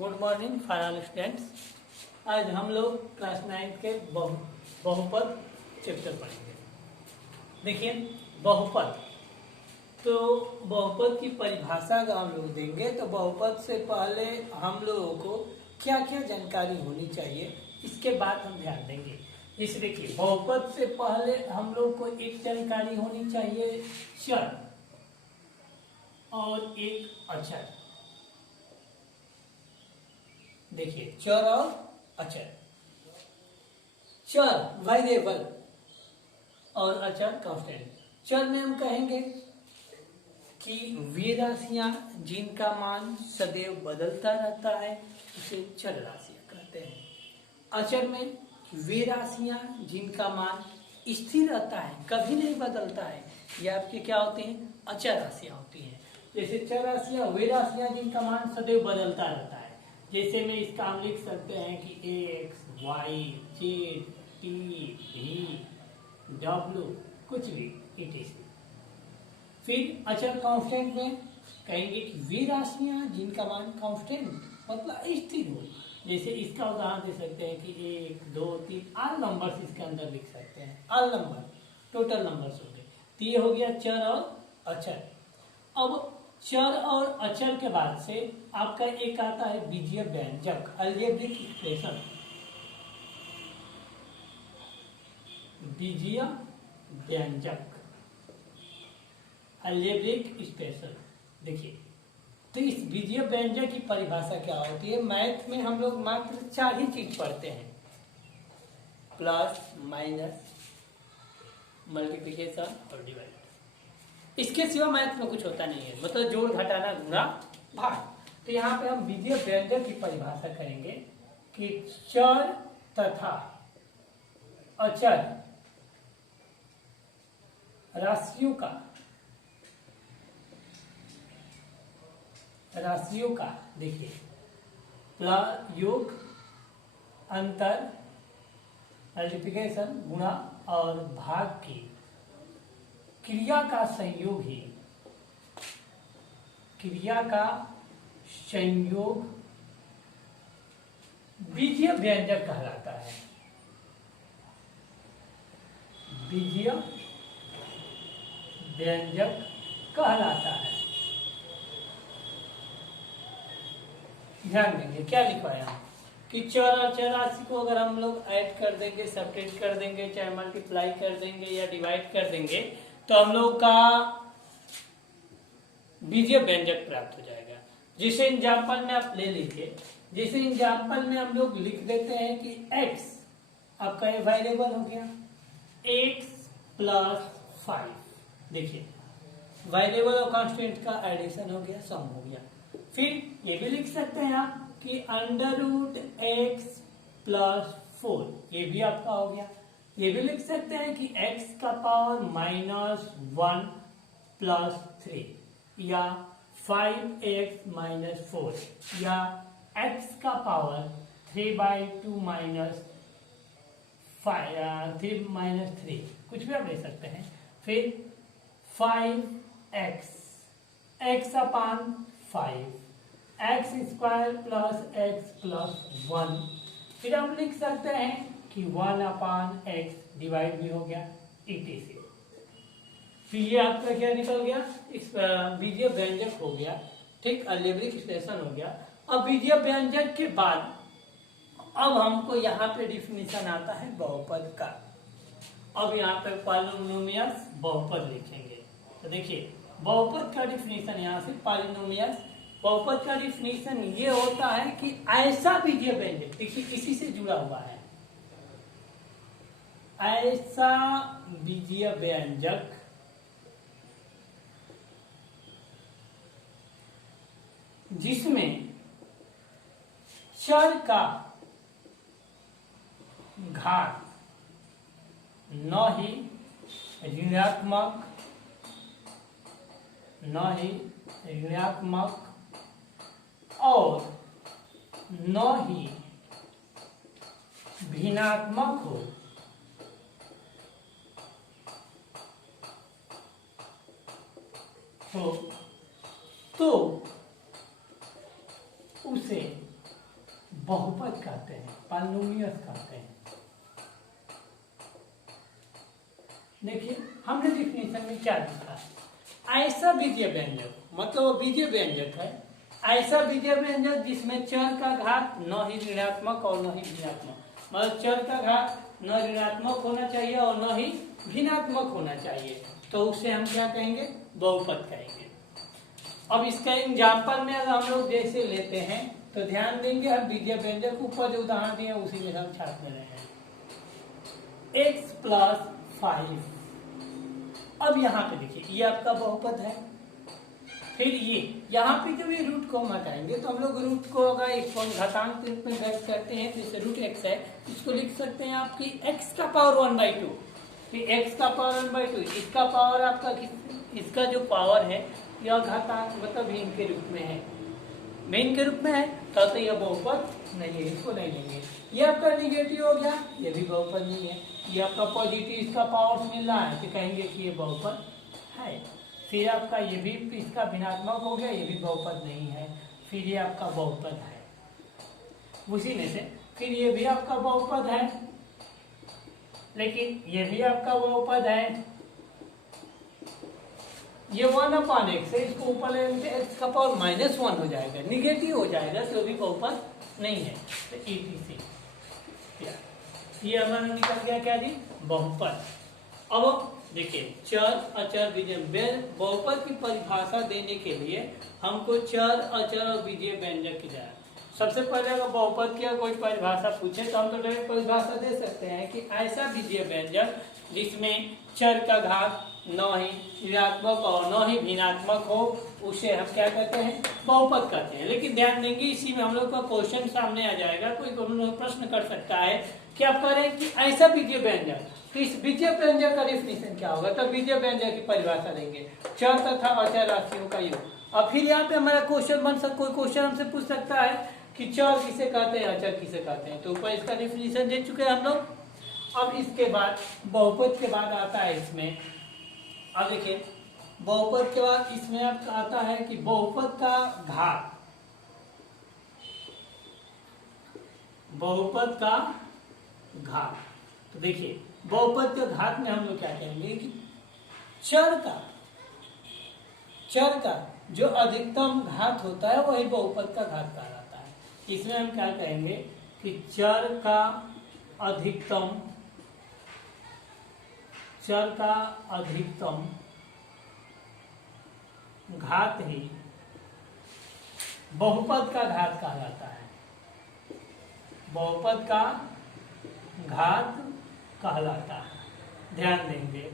Good morning final students. आज हम लोग क्लास 9 के बहुपद चैप्टर पढ़ेंगे। देखिए बहुपद, तो बहुपद की परिभाषा अगर हम लोग देंगे तो बहुपद से पहले हम लोगों को क्या क्या जानकारी होनी चाहिए इसके बाद हम ध्यान देंगे। जैसे देखिए बहुपद से पहले हम लोग को एक जानकारी होनी चाहिए चर और एक अचर। देखिए चर और अचर, चर वेरिएबल और अचर कांस्टेंट। चर में हम कहेंगे कि वे राशियां जिनका मान सदैव बदलता रहता है उसे चर राशियां कहते हैं। अचर में वे राशियां जिनका मान स्थिर रहता है, कभी नहीं बदलता है, ये आपके क्या होते हैं, अचर राशियां होती हैं। जैसे चर राशियां वे राशियां जिनका मान सदैव बदलता रहता है। जैसे में इसका हम लिख सकते हैं कि x, y, z, t, v, डब्ल्यू, कुछ भी इट। फिर अचर कांस्टेंट में कहेंगे कि वे राशियां जिनका मान कांस्टेंट मतलब स्थिर हो। जैसे इसका उदाहरण दे सकते हैं कि 1, 2, 3 ऑल नंबर्स इसके अंदर लिख सकते हैं। ऑल नंबर टोटल नंबर्स हो गए। तो ये हो गया चर और अचर। अब चर और अचर के बाद से आपका एक आता है बीजीय व्यंजक, अलजेब्रिक एक्सप्रेशन। बीजीय व्यंजक, अलजेब्रिक एक्सप्रेशन। देखिए तो इस बीजीय व्यंजक की परिभाषा क्या होती है। मैथ में हम लोग मात्र 4 ही चीज पढ़ते हैं, प्लस, माइनस, मल्टीप्लिकेशन और डिवाइड। इसके सिवा मैथ में कुछ होता नहीं है, मतलब जोड़, घटाना, गुणा, भाग। तो यहाँ पे हम बीजीय व्यंजक की परिभाषा करेंगे कि चर तथा अचर राशियों का देखिए योग, अंतर, मल्टीप्लिकेशन, गुणा और भाग की क्रिया का संयोग बीजीय व्यंजक कहलाता है। बीजीय व्यंजक कहलाता है। ध्यान देंगे क्या लिखवाया कि चर और चर राशि को अगर हम लोग ऐड कर देंगे, सब्ट्रैक्ट कर देंगे, चाहे मल्टीप्लाई कर देंगे या डिवाइड कर देंगे तो हम लोग का बीजीय व्यंजक प्राप्त हो जाएगा। जिसे एग्जाम्पल में आप ले लीजिए, जैसे एग्जाम्पल में हम लोग लिख देते हैं कि x आपका ये वेरिएबल हो गया, x + 5। देखिए वेरिएबल और कांस्टेंट का एडिशन हो गया, सम हो गया। फिर ये भी लिख सकते हैं आप कि √x + 4, ये भी आपका हो गया। ये भी लिख सकते हैं कि x का पावर -1 + 3 या 5x - 4 या x का पावर 3/2 - 3, कुछ भी आप ले सकते हैं। फिर 5x, x/5, x² + x + 1। फिर हम लिख सकते हैं कि 1/x डिवाइड भी हो गया etc। फिर ये आपका क्या निकल गया, इस बीजीय व्यंजक हो गया, ठीक, अलजेब्रिक एक्सप्रेशन हो गया। अब बीजीय व्यंजक के बाद अब हमको यहाँ पे डिफिनीशन आता है बहुपद का। अब यहाँ पे पॉलिनोमियस बहुपद लिखेंगे। तो देखिए बहुपद का डिफिनीशन यहाँ से पॉलिनोमियस बहुपद का डिफिनीशन ये होता है कि ऐसा बीजीय व्यंजक, देखिए इसी से जुड़ा हुआ है, ऐसा बीजीय व्यंजक जिसमें चर का घात न ही ऋणात्मक और न ही भिन्नात्मक हो, तो उसे बहुपद कहते हैं, पॉलिनोमियस कहते हैं। देखिए हमने डिफिनेशन में क्या लिखा है, ऐसा बीजीय व्यंजक, मतलब वो बीजीय व्यंजक है, ऐसा बीजीय व्यंजक जिसमें चर का घात न ही ऋणात्मक और न ही भिन्नात्मक, मतलब चर का घात न ऋणात्मक होना चाहिए और न ही भिन्नात्मक होना चाहिए, तो उसे हम क्या कहेंगे, बहुपद कहेंगे। अब इसका एग्जाम्पल में अगर हम लोग जैसे लेते हैं तो ध्यान देंगे, हम बीजीय व्यंजक ऊपर जो उदाहरण दिए उसी में हम छाप में रहे हैं, x + 5। अब यहाँ पे देखिए ये आपका बहुपद है, फिर ये यहाँ पे जब ये रूट को हम हटाएंगे तो हम लोग रूट को अगर घातांक के रूप में व्यक्त करते हैं, जैसे √x है, इसको लिख सकते हैं आपकी x का पावर 1/2, फिर x का पावर 1/2, इसका पावर आपका इसका जो पावर है यह घातांक मतलब भिन्न के रूप में है, भिन्न के रूप में है, तो यह बहुपद नहीं है, इसको नहीं लेंगे। ये आपका निगेटिव हो गया, ये भी बहुपद नहीं है। ये आपका पॉजिटिव इसका पावर मिल रहा है तो कहेंगे कि ये बहुपद है। फिर आपका ये भी इसका भिन्नात्मक हो गया, ये भी बहुपद नहीं है, फिर ये आपका बहुपद है। उसी में से फिर ये भी आपका बहुपद है, लेकिन ये भी आपका बहुपद है, ये 1/x है, इसको ऊपर लेंगे x का पावर -1 हो जाएगा, निगेटिव हो जाएगा, तो भी बहुपद नहीं है। तो ETC ये हमारा निकल गया क्या जी, बहुपद। अब देखिए चर अचर बीजीय, बहुपद की परिभाषा देने के लिए हमको चर अचर और बीजीय व्यंजक की जाए। सबसे पहले अगर बहुपद की कोई परिभाषा पूछे तो हम तो डायरेक्ट परिभाषा दे सकते हैं कि ऐसा बीजीय व्यंजक जिसमें चर का घात न ही ऋणात्मक और न ही भिन्नात्मक हो, उसे हम क्या कहते हैं, बहुपद कहते हैं। लेकिन ध्यान देंगे इसी में हम लोग का क्वेश्चन सामने आ जाएगा, कोई प्रश्न कर सकता है कि आप कह रहे हैं कि ऐसा बीजीय व्यंजक, तो इस बीजीय व्यंजक का डेफिनेशन क्या होगा, तो बीजीय व्यंजक की परिभाषा देंगे, चर तथा अचर राशियों का योग। और फिर यहाँ पे हमारा क्वेश्चन बन सकता, कोई क्वेश्चन हमसे पूछ सकता है कि चर किसे कहते हैं, अचर किसे कहते हैं, तो ऊपर इसका डेफिनेशन दे चुके हैं हम लोग। अब इसके बाद बहुपद के बाद आता है इसमें, अब देखिए बहुपद के बाद इसमें आपका आता है कि बहुपद का घात, बहुपद का घात। तो देखिए बहुपद के घात में हम लोग क्या कहेंगे कि चर का जो अधिकतम घात होता है वही बहुपद का घात कहलाता है। इसमें हम क्या कहेंगे कि चर का अधिकतम घात ही बहुपद का घात कहलाता है, बहुपद का घात कहलाता है। ध्यान देंगे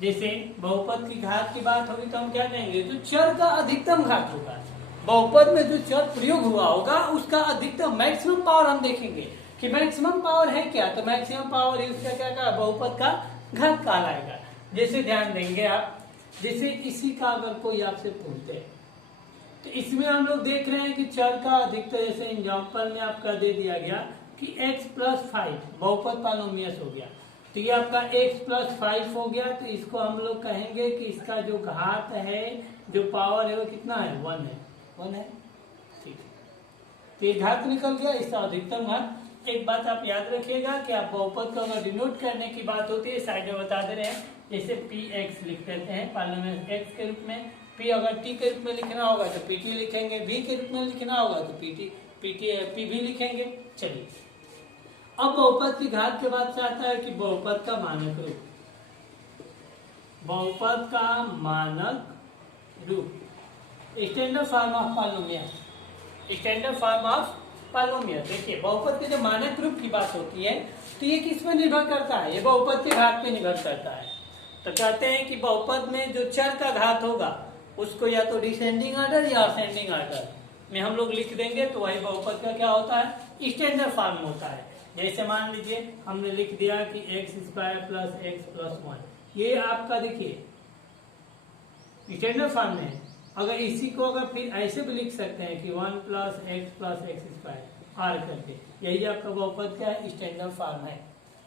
जैसे बहुपद की घात की बात होगी तो हम क्या कहेंगे, जो चर का अधिकतम घात होगा, बहुपद में जो चर प्रयोग हुआ होगा उसका अधिकतम मैक्सिमम पावर हम देखेंगे कि मैक्सिमम पावर है क्या, तो मैक्सिमम पावर उसका क्या कहा, बहुपद का घात कहलाएगा। जैसे ध्यान देंगे आप, जैसे इसी का अगर कोई आपसे पूछते तो इसमें हम लोग देख रहे हैं कि चर का अधिकतम, जैसे एग्जाम्पल में आपका दे दिया गया कि x + 5 बहुपद पॉलिनोमियस हो गया, तो ये आपका x + 5 हो गया, तो इसको हम लोग कहेंगे कि इसका जो घात है, जो पावर है वो कितना है, 1 है, 1 है, ठीक है। तो ये घात निकल गया, इसका अधिकतम घात। एक बात आप याद रखिएगा कि आप बहुपद को अगर डिनोट करने की बात होती है साइड में बता दे रहे हैं, जैसे px लिख देते हैं पॉलिनोमियस x के रूप में, p अगर t के रूप में लिखना होगा तो pt लिखेंगे, v के रूप में लिखना होगा तो pv लिखेंगे। चलिए अब बहुपद की घात के बाद से आता है कि बहुपद का मानक रूप, बहुपद का मानक रूप, standard form of polynomials, standard form of polynomials. देखिए बहुपद के जो मानक रूप की बात होती है तो ये किस पर निर्भर करता है, ये बहुपद के घात पे निर्भर करता है। तो कहते हैं कि बहुपद में जो चर का घात होगा उसको या तो डिसेंडिंग ऑर्डर या असेंडिंग ऑर्डर में हम लोग लिख देंगे, तो वही बहुपद का क्या होता है, स्टैंडर्ड फॉर्म होता है। जैसे मान लीजिए हमने लिख दिया कि x² + x + 1, ये आपका देखिए स्टैंडर्ड फॉर्म में है। अगर इसी को अगर फिर ऐसे भी लिख सकते हैं कि 1 + x + x² r करके, यही आपका बहुपद का स्टैंडर्ड फॉर्म है।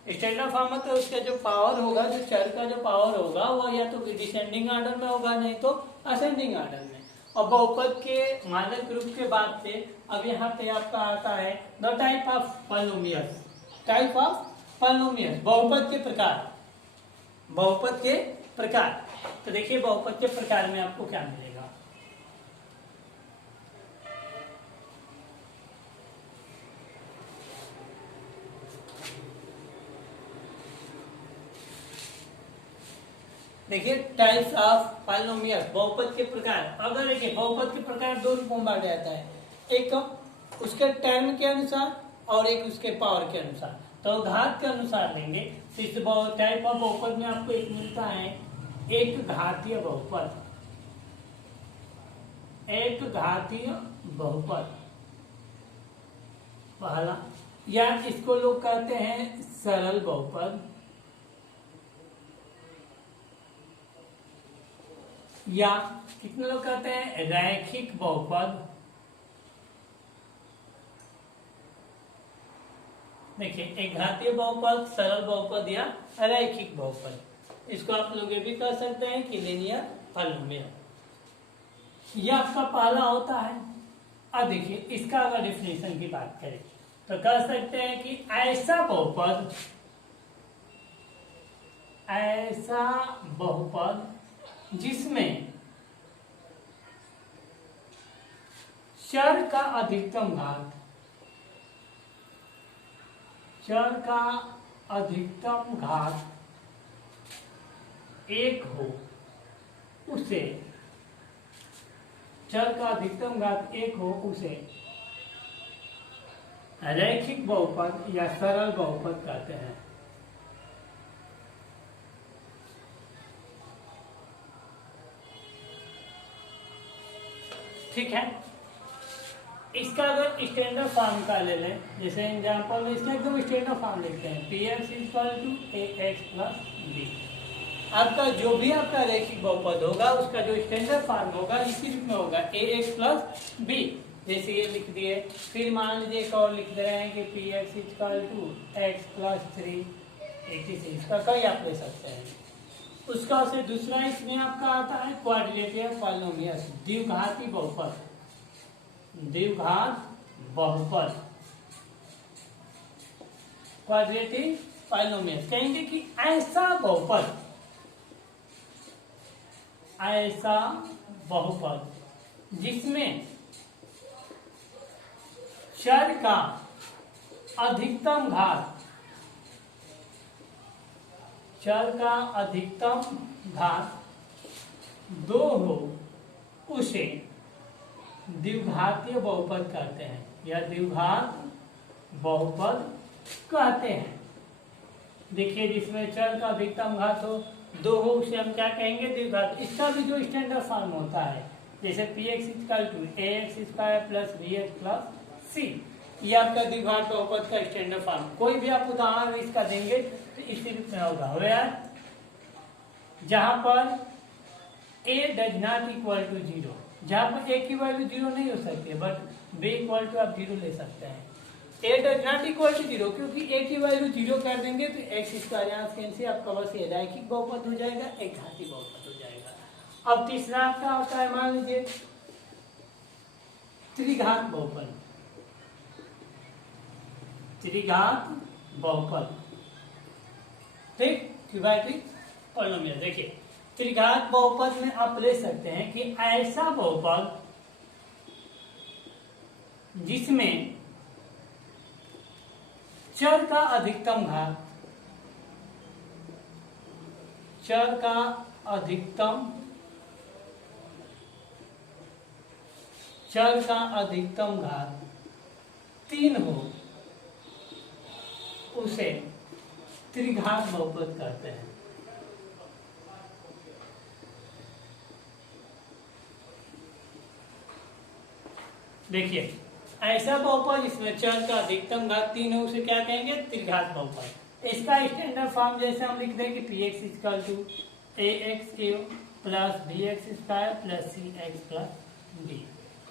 स्टैंडर्ड फॉर्म में तो उसका जो पावर होगा, जो चर का जो पावर होगा वो या तो डिसेंडिंग ऑर्डर में होगा, नहीं तो असेंडिंग ऑर्डर में। और बहुपद के मानक रूप के बाद से अब यहाँ पे आपका आता है the type of polynomials. Type of polynomials, बहुपद के प्रकार। बहुपद के प्रकार, तो देखिए बहुपद के प्रकार में आपको क्या मिलेगा। देखिए टाइप्स ऑफ पॉलिनोमियल्स, बहुपद के प्रकार। अगर देखिए बहुपद के प्रकार दो रूपों में बांटा जाता है, एक उसके टर्म के अनुसार और एक उसके पावर के अनुसार। तो घात के अनुसार लेंगे तो इस टाइप ऑफ बहुपद में आपको एक मिलता है एक घातीय बहुपद। एक घातीय बहुपद पहला, या इसको लोग कहते हैं सरल बहुपद, या कितने लोग कहते हैं रैखिक बहुपद। देखिए एक घातीय बहुपद, सरल बहुपद या रैखिक बहुपद, इसको आप लोग ये भी कह सकते हैं कि लीनियर पॉलिनोमियल। यह आपका पहला होता है। अब देखिए इसका अगर डिफिनेशन की बात करें तो कह सकते हैं कि ऐसा बहुपद, ऐसा बहुपद जिसमें चर का अधिकतम घात, चर का अधिकतम घात एक हो, उसे, चर का अधिकतम घात एक हो, उसे रैखिक बहुपद या सरल बहुपद कहते हैं। ठीक है, इसका अगर स्टैंडर्ड फॉर्म का ले लें, जैसे एग्जांपल में इसका एकदम स्टैंडर्ड फॉर्म लिखते हैं px = ax + b। आपका जो भी आपका रैखिक बहुपद होगा उसका जो स्टैंडर्ड फॉर्म होगा इसी रूप में होगा ax + b। जैसे ये लिख दिए, फिर मान लीजिए एक और लिख दे रहे हैं कि px = x + 3 etc। इसका कई आप ले सकते हैं। उसका से दूसरा इसमें आपका आता है क्वाड्रिलेटरल पॉलिनोमियल, द्विघाती बहुपद। द्विघात बहुपद, क्वाड्रेटिक पॉलिनोमियल। कहेंगे कि ऐसा बहुपद, ऐसा बहुपद जिसमें चर का अधिकतम घात, चर का अधिकतम घात 2 हो, उसे द्विघातीय बहुपद कहते हैं या द्विघात बहुपद कहते हैं। देखिए जिसमें चर का अधिकतम घात हो 2 हो, उसे हम क्या कहेंगे? द्विघात। इसका भी जो स्टैंडर्ड फॉर्म होता है, जैसे px = ax² + bx + c, ये आपका द्विघात बहुपद का स्टैंडर्ड फॉर्म। कोई भी आप उदाहरण इसका देंगे तो इसी रूप में होगा। वेयर जहां पर a does not = 0, जहां पर a की वैल्यू 0 नहीं हो सकती है, बट b = आप 0 ले सकते हैं। a does not = 0, क्योंकि a की वैल्यू 0 कर देंगे तो x² यहाँ से कैंसिल, आपका बस ये रैखिक बहुपद हो जाएगा, एक घातीय बहुपद हो जाएगा। अब तीसरा क्या होता है, मान लीजिए त्रिघात बहुपद। त्रिघात बहुपद, ठीक, क्वाड्रेटिक पॉलिनोमियल। देखिए त्रिघात बहुपद में आप ले सकते हैं कि ऐसा बहुपद जिसमें चर का अधिकतम घात, चर का अधिकतम, चर का अधिकतम घात 3 हो, उसे त्रिघात बहुपद कहते हैं। देखिए ऐसा बहुपद जिसमें चर का अधिकतम घात 3 हो, उसे क्या कहेंगे? त्रिघात बहुपद। इसका स्टैंडर्ड फॉर्म जैसे हम लिख दें कि px = ax³ + bx² + cx + d।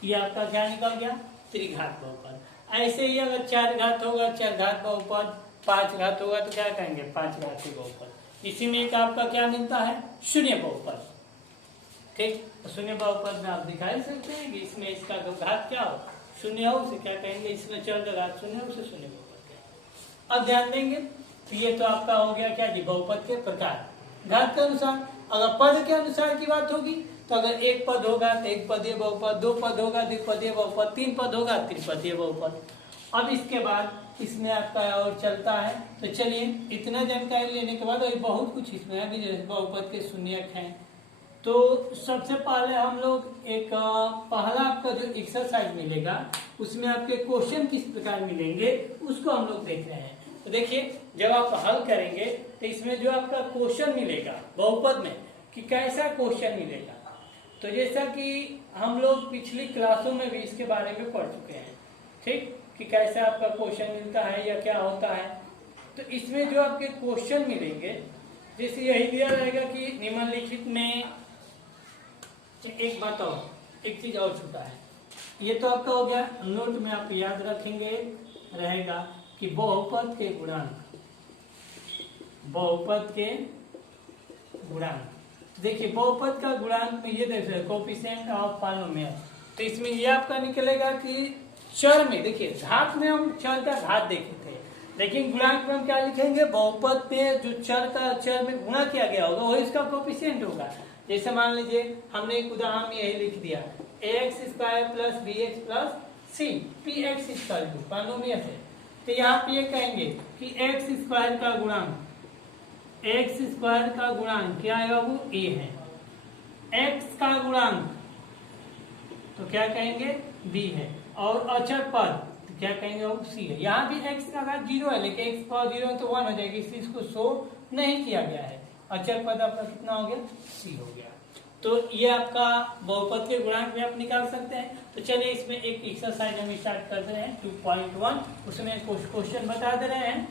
ये आपका क्या निकल गया? त्रिघात बहुपद। ऐसे ही अगर 4 घात होगा, चरघात बहुपद, 5 घात होगा तो क्या कहेंगे? 5 घातीय बहुपद। इसी में एक आपका क्या मिलता है? शून्य बहुपद। ठीक, तो शून्य बहुपद में आप दिखाई सकते हैं कि इसमें इसका घात क्या हो, शून्य हो, उसे क्या कहेंगे, इसमें चर का घात शून्य, उसे शून्य बहुपद कहेंगे। अब ध्यान देंगे तो ये तो आपका हो गया क्या जी, बहुपद के प्रकार घात के अनुसार। अगर पद के अनुसार की बात होगी तो अगर एक पद होगा तो एक पदीय बहुपद, दो पद होगा द्विपदीय बहुपद, तीन पद होगा त्रिपदीय बहुपद। अब इसके बाद इसमें आपका और चलता है, तो चलिए इतना जानकारी लेने के बाद और बहुत कुछ इसमें है भी, जैसे बहुपद के शून्यक हैं। तो सबसे पहले हम लोग एक पहला आपका जो एक्सरसाइज मिलेगा उसमें आपके क्वेश्चन किस प्रकार मिलेंगे उसको हम लोग देख रहे हैं। तो देखिए जब आप हल करेंगे तो इसमें जो आपका क्वेश्चन मिलेगा बहुपद में कि कैसा क्वेश्चन मिलेगा, तो जैसा कि हम लोग पिछली क्लासों में भी इसके बारे में पढ़ चुके हैं, ठीक, कि कैसे आपका क्वेश्चन मिलता है या क्या होता है। तो इसमें जो आपके क्वेश्चन मिलेंगे, जैसे यही दिया रहेगा कि निम्नलिखित में, एक बात और, एक चीज और छूटा है, ये तो आपका हो गया, नोट में आप याद रखेंगे रहेगा कि बहुपद के गुणांक, बहुपद के गुणांक, देखिए बहुपद का गुणांक में ये देख रहे कोफिशिएंट ऑफ पॉलिनोमियल, तो इसमें ये आपका निकलेगा कि चर में, देखिए घात में हम चर का घात देखे थे, लेकिन गुणांक में हम क्या लिखेंगे, बहुपद में जो चर का चर में गुणा किया गया होगा वही इसका कोफिशिएंट होगा। जैसे मान लीजिए हमने एक उदाहरण यही लिख दिया, ax square plus bx plus c, px square polynomial है, तो यहाँ पे ये कहेंगे कि x स्क्वायर का गुणांक, x स्क्वायर का गुणांक क्या आएगा, वो a है, x का गुणांक तो क्या कहेंगे b है, और अचर पद तो क्या कहेंगे, वो c है। यहाँ भी x का घात 0 है, लेकिन x का 0 है तो 1 हो जाएगी, इसलिए इसको शो नहीं किया गया है। अचर पद आपका कितना हो गया, c हो गया। तो ये आपका बहुपद के गुणांक में आप निकाल सकते हैं। तो चलिए इसमें एक एक्सरसाइज हम स्टार्ट कर रहे हैं 2.1, उसमें कुछ क्वेश्चन बता दे रहे हैं।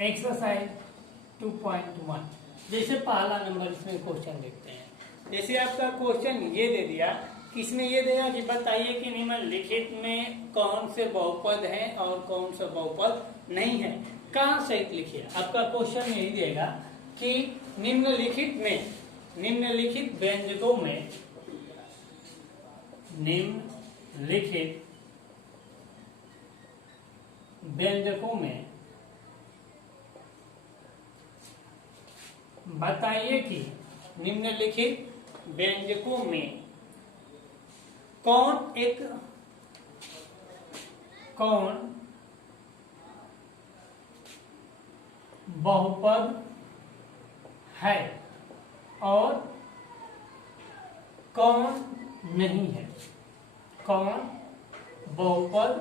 एक्सरसाइज 2.1, जैसे पहला नंबर इसमें क्वेश्चन देखते हैं। जैसे आपका क्वेश्चन ये दे दिया कि इसमें ये देगा कि बताइए कि निम्नलिखित में कौन से बहुपद हैं और कौन सा बहुपद नहीं है, कहाँ सहित लिखिए। आपका क्वेश्चन यही देगा कि निम्नलिखित में, निम्नलिखित व्यंजकों में, निम्नलिखित व्यंजकों में बताइए कि निम्नलिखित व्यंजकों में कौन बहुपद है और कौन नहीं है, कौन बहुपद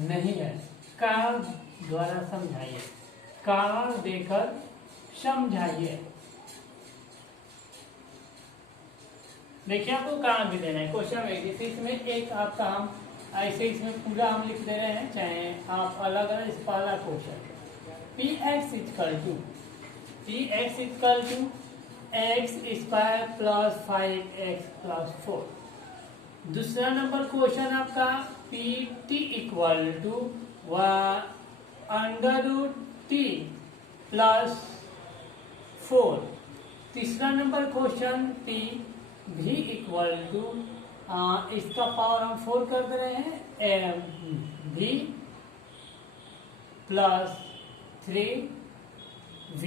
नहीं है। कारण द्वारा समझाइए, कारण देकर समझाइए। देखिए आपको कारण भी देना है क्वेश्चन में, जैसे इसमें एक आपका हम ऐसे इसमें पूरा हम लिख दे रहे हैं, चाहे आप अलग अलग। इस पहला question px equal to x square plus 5x plus 4। दूसरा नंबर क्वेश्चन आपका pt equal to √t plus 4। तीसरा नंबर क्वेश्चन p भी इक्वल टू, इसका पावर हम 4 कर दे रहे हैं, v प्लस 3v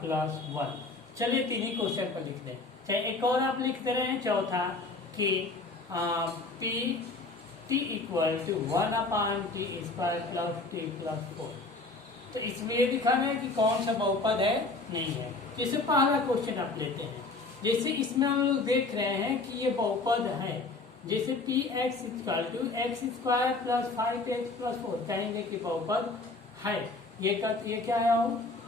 प्लस 1। चलिए तीन ही क्वेश्चन पर लिख दें, चाहे एक और आप लिख दे रहे हैं चौथा कि p t equal to 1/t square plus t plus 4। तो इसमें ये दिखाना है कि कौन सा बहुपद है, नहीं है। जैसे पहला क्वेश्चन आप लेते हैं, जैसे इसमें हम लोग देख रहे हैं कि ये बहुपद है, जैसे px equal to x square plus 5x plus 4, कहेंगे कि बहुपद है। ये क्या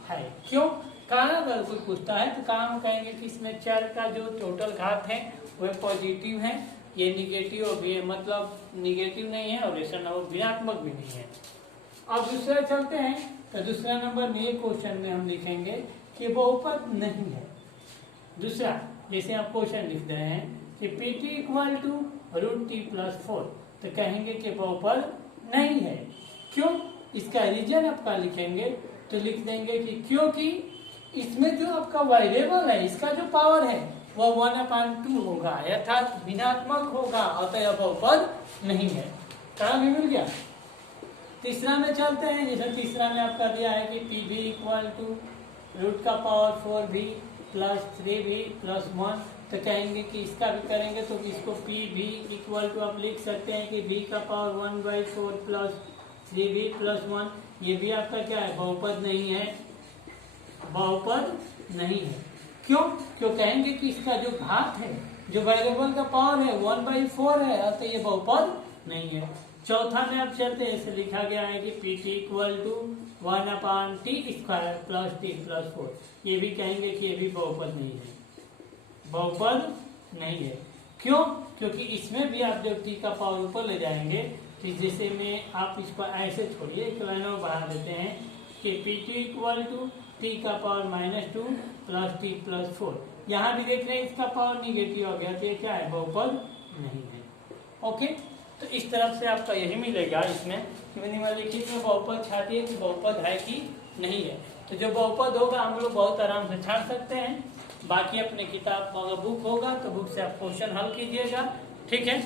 है, क्यों? कारण अगर कोई पूछता है तो कारण कहेंगे कि इसमें चर का जो टोटल घात है वह पॉजिटिव है, ये निगेटिव भी है, मतलब निगेटिव नहीं है और ऐसा ऋणात्मक भी नहीं है। अब दूसरा चलते हैं, तो दूसरा नंबर में क्वेश्चन में हम लिखेंगे कि बहुपद नहीं है। दूसरा जैसे आप क्वेश्चन लिख रहे हैं कि PT इक्वल टू √T+4, तो कहेंगे कि बहुपद नहीं है। क्यों? इसका रीजन आपका लिखेंगे तो लिख देंगे कि क्योंकि इसमें जो आपका वेरिएबल है, इसका जो पावर है वह 1/2 होगा, अर्थात भिन्नात्मक होगा, अतः बहुपद नहीं है। कारण भी मिल गया। तीसरा में चलते हैं। जैसे तीसरा में आपका दिया है कि PV equal to √4v + 3v + 1, तो कहेंगे कि इसका भी करेंगे तो इसको PV इक्वल टू आप लिख सकते हैं कि v⁴ 1/4 + 3v + 1। ये भी आपका क्या है? बहुपद नहीं है, बहुपद नहीं है। क्यों? क्यों कहेंगे कि इसका जो घात है, जो वेरिएबल का पावर है 1/4 है, अतः ये बहुपद नहीं है। चौथा में आप चलते हैं, इसे लिखा गया है कि PT equal to 1/T² + T+4, ये भी कहेंगे कि ये भी बहुपद नहीं है, बहुपद नहीं है। क्यों? क्योंकि इसमें भी आप जब T का पावर ऊपर ले जाएंगे तो जैसे में आप इसको ऐसे छोड़िए, एक लाइन में बढ़ा देते हैं कि PT equal to T⁻² + T+4, यहाँ भी देख रहे हैं इसका पावर निगेटिव हो गया, तो ये क्या है? बहुपद नहीं है। ओके, तो इस तरफ से आपका यही मिलेगा इसमें कि निम्नलिखित में बहुपद छाटिए कि बहुपद है कि नहीं है। तो जो बहुपद होगा हम लोग बहुत आराम से छाट सकते हैं। बाकी अपने किताब अगर बुक होगा तो बुक से आप क्वेश्चन हल कीजिएगा, ठीक है।